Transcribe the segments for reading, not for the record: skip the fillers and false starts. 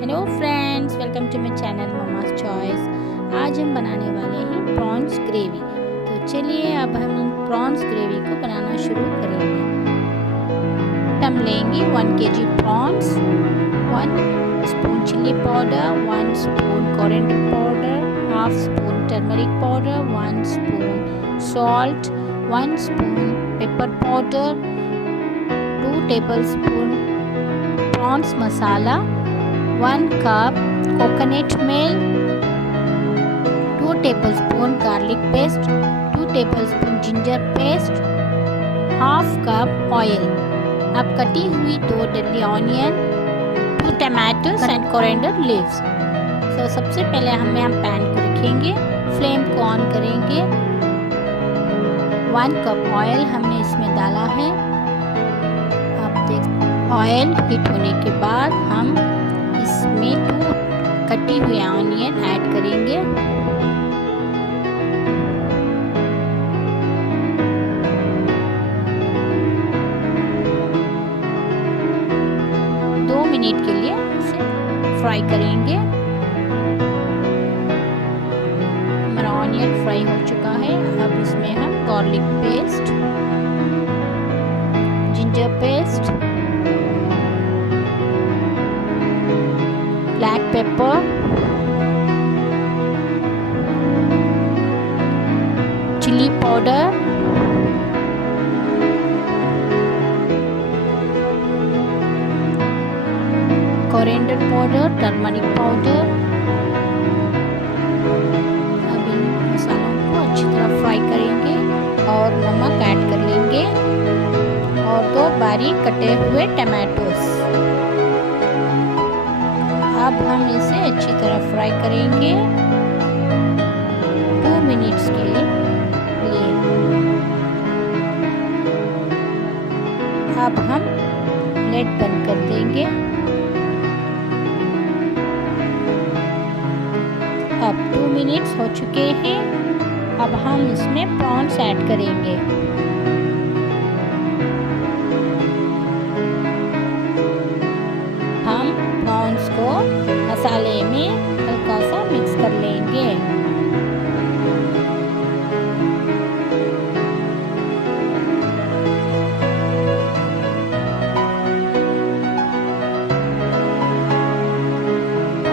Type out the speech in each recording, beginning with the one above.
Hello friends, welcome to my channel ममा's choice. आज हम बनाने वाले हैं प्रॉन्स ग्रेवी। तो चलिए अब हम प्रॉन्स ग्रेवी को बनाना शुरू करेंगे। हम लेंगे 1 kg prawns, 1 spoon chilli powder, 1 spoon coriander powder, half spoon turmeric powder, 1 spoon salt, 1 spoon pepper powder, 2 tablespoon prawns masala, 1 cup coconut milk, 2 tablespoon garlic paste, 2 tablespoon ginger paste, half cup oil. अब कटी हुई 2 daily onion, 2 tomatoes and coriander leaves. तो सबसे पहले हम pan को रखेंगे, flame को ऑन करेंगे। 1 कप ऑयल हमने इसमें डाला है। आप देख ऑयल हीट होने के बाद हम इसमें 2 कटी हुई ऑनियन ऐड करेंगे। दो मिनट के लिए इसे फ्राई करेंगे। हमारा ऑनियन फ्राई हो चुका है। अब इसमें हम garlic paste, ginger paste, black pepper, chilli powder, coriander powder, turmeric powder. अब इन मसालों को अच्छी तरह फ्राई करेंगे और नमक ऐड कर लेंगे और 2 बारीक कटे हुए टमाटोस। अब हम इसे अच्छी तरह फ्राई करेंगे 2 मिनट्स के लिए। अब हम लिड बंद कर देंगे। अब 2 मिनट्स हो चुके हैं। अब हम इसमें प्रॉन्स ऐड करेंगे। हम प्रॉन्स को मसाले में हल्का सा मिक्स कर लेंगे।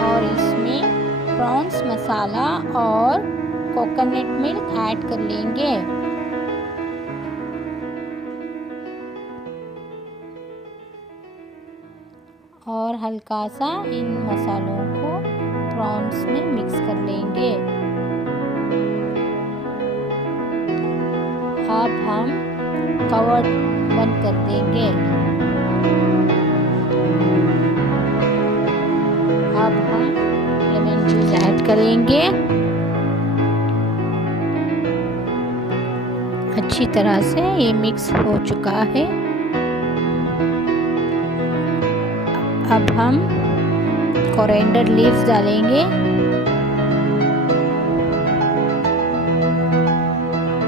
और इसमें प्रॉन्स मसाला और कोकोनट मिल्क ऐड कर लेंगे। और हल्का सा इन मसालों को प्रॉन्स में मिक्स कर लेंगे। अब हम कवर बंद कर देंगे। अब हम लेमन जूस ऐड करेंगे। अच्छी तरह से ये मिक्स हो चुका है। अब हम कोरिएंडर लीव्स डालेंगे।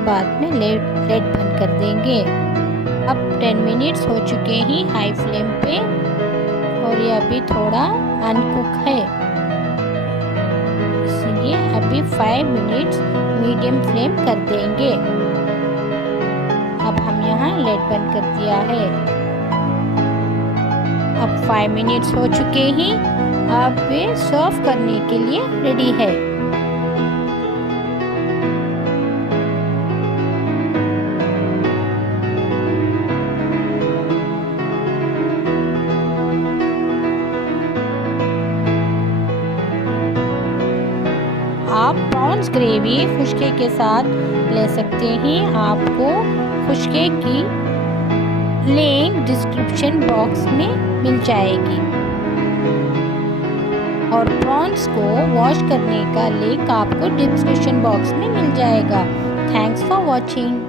बाद में लिड बंद कर देंगे। अब 10 मिनट्स हो चुके हैं हाई फ्लेम पे और ये अभी थोड़ा अनकुक है, इसलिए अभी 5 मिनट्स मीडियम फ्लेम कर देंगे। अब हम यहाँ लिड बंद कर दिया है। अब 5 मिनट्स हो चुके हैं। अब वे सर्व करने के लिए रेडी है। आप प्रॉन्स ग्रेवी खुशके के साथ ले सकते हैं। आपको खुशके की लिंक डिस्क्रिप्शन बॉक्स में मिल जाएगी और प्रॉन्स को वॉश करने का लिंक आपको डिस्क्रिप्शन बॉक्स में मिल जाएगा। Thanks for watching.